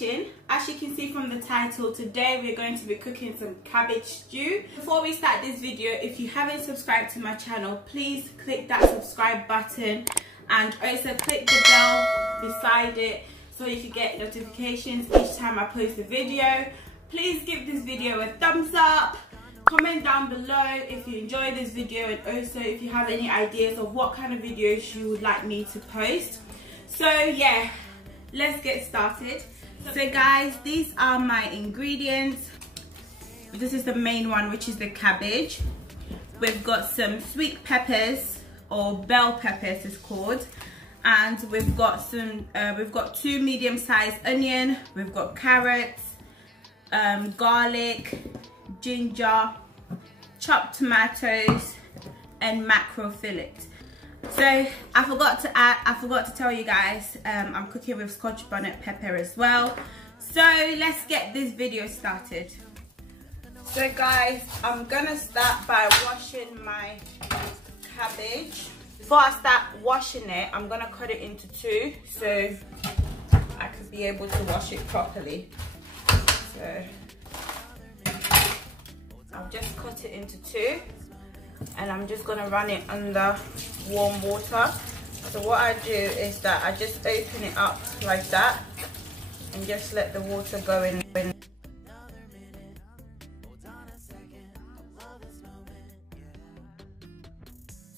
kitchen. As you can see from the title, today we're going to be cooking some cabbage stew. Before we start this video, if you haven't subscribed to my channel, please click that subscribe button and also click the bell beside it so you can get notifications each time I post a video. Please give this video a thumbs up, comment down below if you enjoyed this video, and also if you have any ideas of what kind of videos you would like me to post. So yeah, let's get started. So guys, these are my ingredients. This is the main one, which is the cabbage. We've got some sweet peppers, or bell peppers it's called, and we've got some we've got 2 medium-sized onion, we've got carrots, garlic, ginger, chopped tomatoes, and mackerel fillet. So I forgot to tell you guys, I'm cooking with Scotch bonnet pepper as well. So let's get this video started. So guys, I'm gonna start by washing my cabbage. Before I start washing it, I'm gonna cut it into 2 so I could be able to wash it properly. So I've just cut it into 2 and I'm just gonna run it under warm water. So what I do is that I just open it up like that and just let the water go in.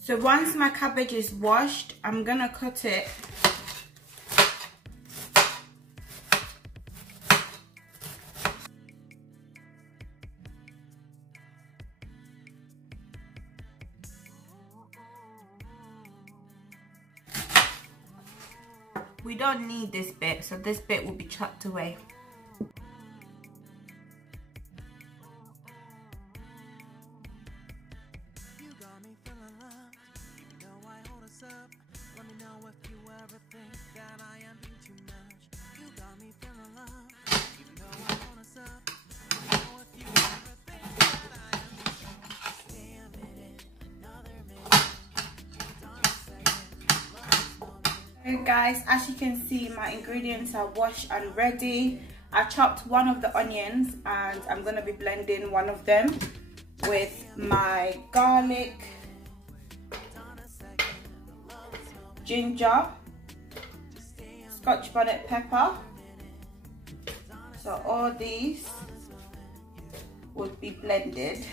So once my cabbage is washed, I'm gonna cut it We don't need this bit, so this bit will be chucked away. Okay guys, as you can see, my ingredients are washed and ready. I chopped one of the onions and I'm going to be blending one of them with my garlic, ginger, Scotch bonnet pepper. So all these would be blended.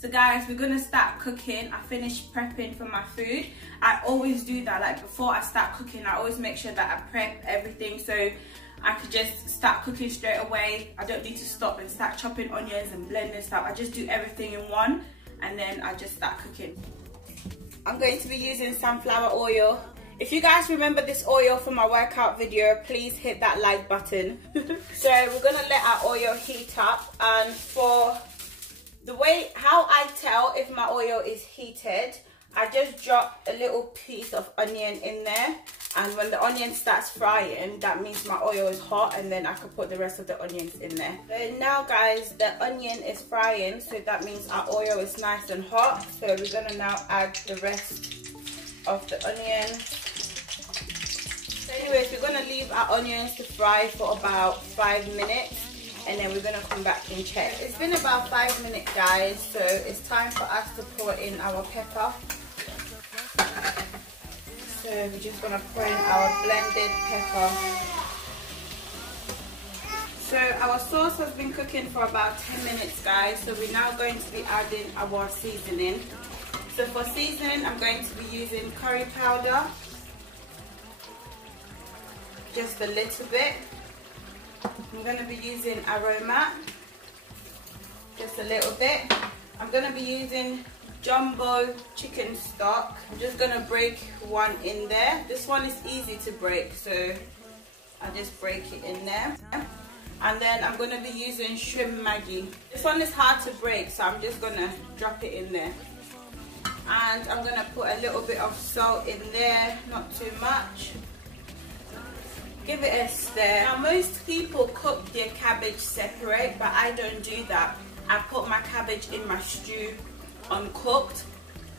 So guys, we're gonna start cooking. I finished prepping for my food. I always do that, like before I start cooking, I always make sure that I prep everything so I could just start cooking straight away. I don't need to stop and start chopping onions and blending stuff. I just do everything in one and then I just start cooking. I'm going to be using sunflower oil. If you guys remember this oil from my workout video, please hit that like button. So we're gonna let our oil heat up, and for the way how I tell if my oil is heated, I just drop a little piece of onion in there, and when the onion starts frying, that means my oil is hot, and then I can put the rest of the onions in there. So now guys, the onion is frying, so that means our oil is nice and hot. So we're gonna now add the rest of the onion. So anyways, we're gonna leave our onions to fry for about 5 minutes. And then we're gonna come back and check. It's been about 5 minutes guys, so it's time for us to put in our pepper. So we're just gonna put in our blended pepper. So our sauce has been cooking for about 10 minutes guys, so we're now going to be adding our seasoning. So for seasoning, I'm going to be using curry powder, just a little bit. I'm going to be using aroma, just a little bit. I'm going to be using jumbo chicken stock. I'm just going to break one in there. This one is easy to break, so I just break it in there. And then I'm going to be using shrimp Maggi. This one is hard to break, so I'm just going to drop it in there. And I'm going to put a little bit of salt in there, not too much. Give it a stir. Now most people cook their cabbage separate, but I don't do that. I put my cabbage in my stew uncooked,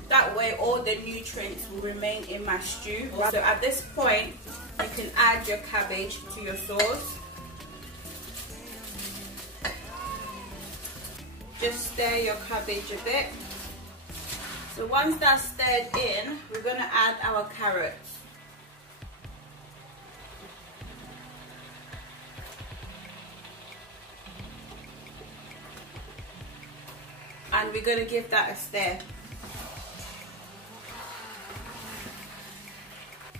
That way all the nutrients will remain in my stew. So at this point, you can add your cabbage to your sauce. Just stir your cabbage a bit. So once that's stirred in, we're going to add our carrots. And we're going to give that a stir.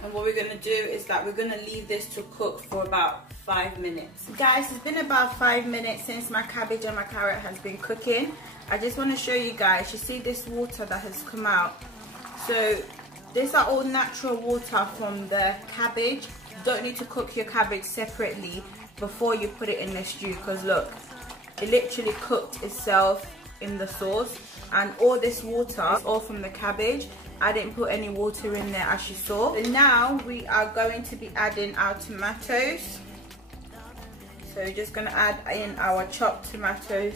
And what we're going to do is that we're going to leave this to cook for about 5 minutes. Guys, it's been about 5 minutes since my cabbage and my carrot has been cooking. I just want to show you guys, you see this water that has come out? So these are all natural water from the cabbage. You don't need to cook your cabbage separately before you put it in the stew, because look, it literally cooked itself in the sauce, and all this water is all from the cabbage. I didn't put any water in there, as you saw. So now we are going to be adding our tomatoes. So we're just gonna add in our chopped tomatoes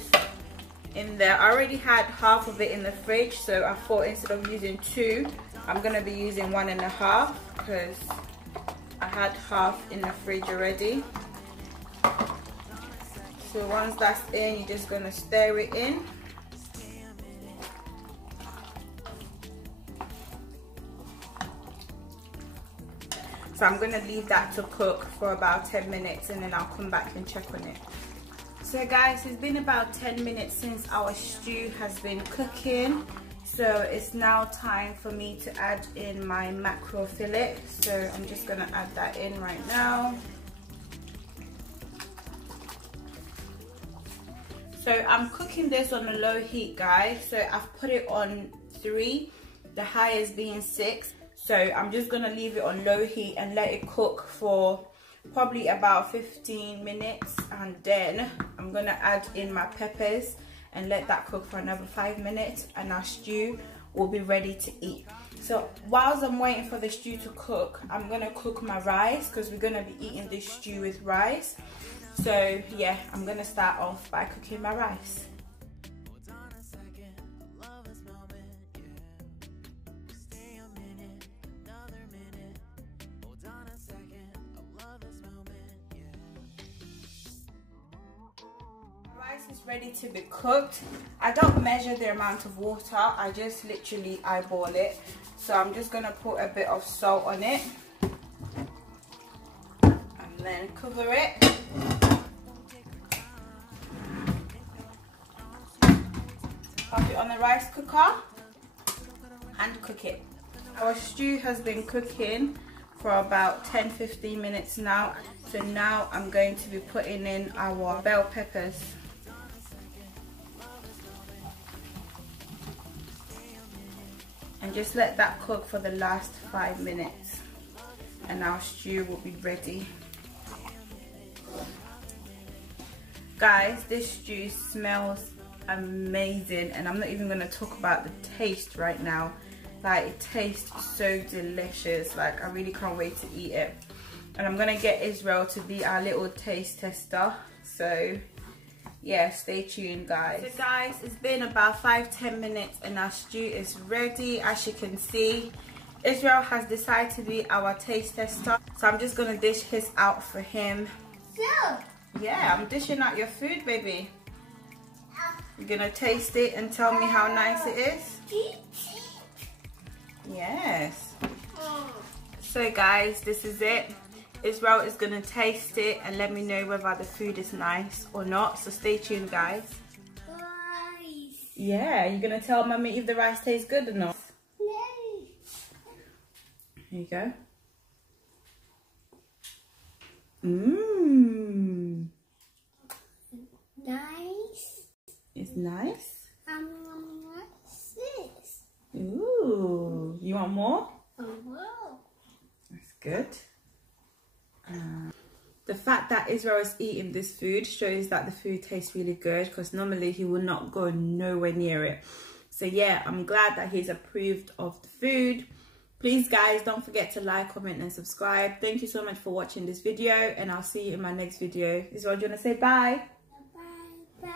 in there. I already had half of it in the fridge, so I thought instead of using 2, I'm gonna be using 1.5 because I had half in the fridge already. So once that's in, you're just gonna stir it in. So I'm going to leave that to cook for about 10 minutes and then I'll come back and check on it. So guys, it's been about 10 minutes since our stew has been cooking. So it's now time for me to add in my mackerel fillet. So I'm just going to add that in right now. So I'm cooking this on a low heat, guys. So I've put it on 3, the highest being 6. So I'm just gonna leave it on low heat and let it cook for probably about 15 minutes, and then I'm gonna add in my peppers and let that cook for another 5 minutes, and our stew will be ready to eat. So whilst I'm waiting for the stew to cook, I'm gonna cook my rice because we're gonna be eating this stew with rice. So yeah, I'm gonna start off by cooking my rice. Rice is ready to be cooked. I don't measure the amount of water, I just literally eyeball it. So I'm just gonna put a bit of salt on it and then cover it. Pop it on the rice cooker and cook it. Our stew has been cooking for about 10-15 minutes now. So now I'm going to be putting in our bell peppers. And just let that cook for the last 5 minutes and our stew will be ready. Guys, this stew smells amazing, and I'm not even going to talk about the taste right now. Like, it tastes so delicious. Like, I really can't wait to eat it. And I'm going to get Israel to be our little taste tester. So yeah, stay tuned, guys. So guys, it's been about 5-10 minutes and our stew is ready. As you can see, Israel has decided to be our taste tester. So I'm just gonna dish his out for him. Yeah, I'm dishing out your food, baby. You're gonna taste it and tell me how nice it is? Yes. So guys, this is it. Israel is going to taste it and let me know whether the food is nice or not. So stay tuned, guys. Rice. Yeah, you're going to tell Mummy if the rice tastes good or not? Nice. Here you go. Mmm. Nice. It's nice? What's this? Ooh. You want more? That's good. The fact that Israel is eating this food shows that the food tastes really good, because normally he will not go nowhere near it. So yeah, I'm glad that he's approved of the food. Please guys, don't forget to like, comment and subscribe. Thank you so much for watching this video, and I'll see you in my next video. Israel, do you want to say bye? Bye.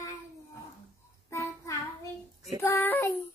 Bye. Bye. Bye. Bye.